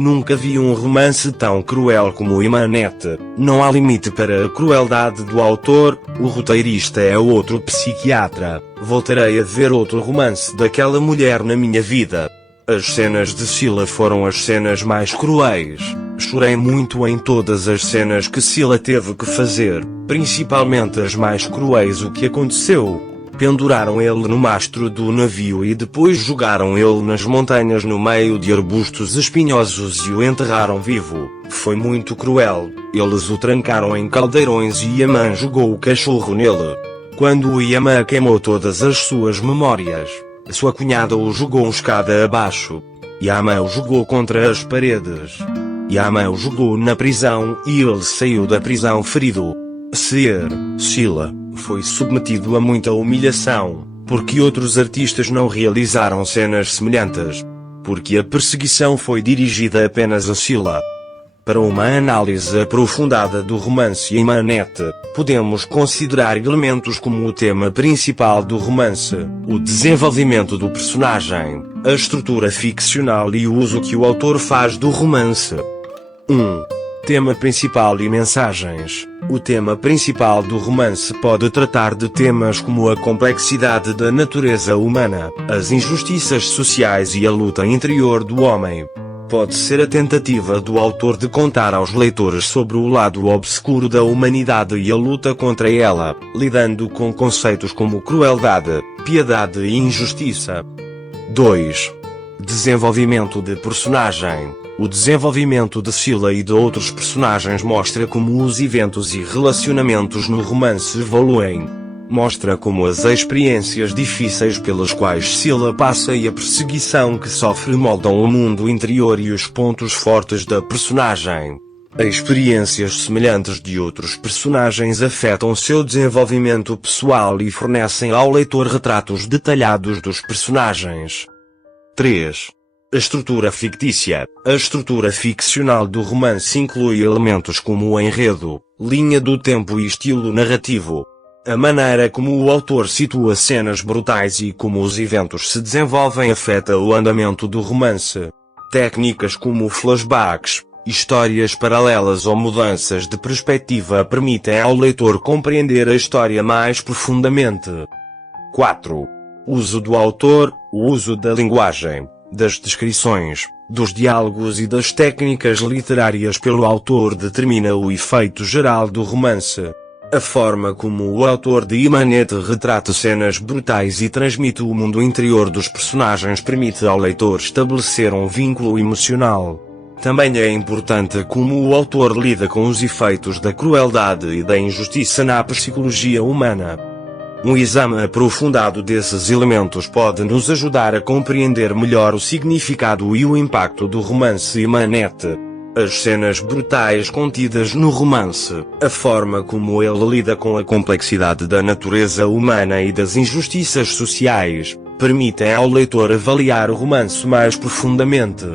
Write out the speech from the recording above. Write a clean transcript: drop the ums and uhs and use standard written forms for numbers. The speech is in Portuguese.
Nunca vi um romance tão cruel como Imanete. Não há limite para a crueldade do autor, o roteirista é outro psiquiatra. Voltarei a ver outro romance daquela mulher na minha vida. As cenas de Scylla foram as cenas mais cruéis. Chorei muito em todas as cenas que Scylla teve que fazer, principalmente as mais cruéis. O que aconteceu? Penduraram ele no mastro do navio e depois jogaram ele nas montanhas no meio de arbustos espinhosos e o enterraram vivo. Foi muito cruel. Eles o trancaram em caldeirões e Yaman jogou o cachorro nele. Quando o Yaman queimou todas as suas memórias, sua cunhada o jogou escada abaixo. Yaman o jogou contra as paredes. Yaman o jogou na prisão e ele saiu da prisão ferido. Scylla foi submetido a muita humilhação, porque outros artistas não realizaram cenas semelhantes. Porque a perseguição foi dirigida apenas a Scylla. Para uma análise aprofundada do romance Imanete, podemos considerar elementos como o tema principal do romance, o desenvolvimento do personagem, a estrutura ficcional e o uso que o autor faz do romance. 1. Tema principal e mensagens. O tema principal do romance pode tratar de temas como a complexidade da natureza humana, as injustiças sociais e a luta interior do homem. Pode ser a tentativa do autor de contar aos leitores sobre o lado obscuro da humanidade e a luta contra ela, lidando com conceitos como crueldade, piedade e injustiça. 2. Desenvolvimento de personagem. O desenvolvimento de Scylla e de outros personagens mostra como os eventos e relacionamentos no romance evoluem. Mostra como as experiências difíceis pelas quais Scylla passa e a perseguição que sofre moldam o mundo interior e os pontos fortes da personagem. Experiências semelhantes de outros personagens afetam seu desenvolvimento pessoal e fornecem ao leitor retratos detalhados dos personagens. 3. A estrutura fictícia. A estrutura ficcional do romance inclui elementos como o enredo, linha do tempo e estilo narrativo. A maneira como o autor situa cenas brutais e como os eventos se desenvolvem afeta o andamento do romance. Técnicas como flashbacks, histórias paralelas ou mudanças de perspectiva permitem ao leitor compreender a história mais profundamente. 4. Uso do autor. O uso da linguagem, das descrições, dos diálogos e das técnicas literárias pelo autor determina o efeito geral do romance. A forma como o autor de Imanete retrata cenas brutais e transmite o mundo interior dos personagens permite ao leitor estabelecer um vínculo emocional. Também é importante como o autor lida com os efeitos da crueldade e da injustiça na psicologia humana. Um exame aprofundado desses elementos pode nos ajudar a compreender melhor o significado e o impacto do romance Imanete. As cenas brutais contidas no romance, a forma como ele lida com a complexidade da natureza humana e das injustiças sociais, permitem ao leitor avaliar o romance mais profundamente.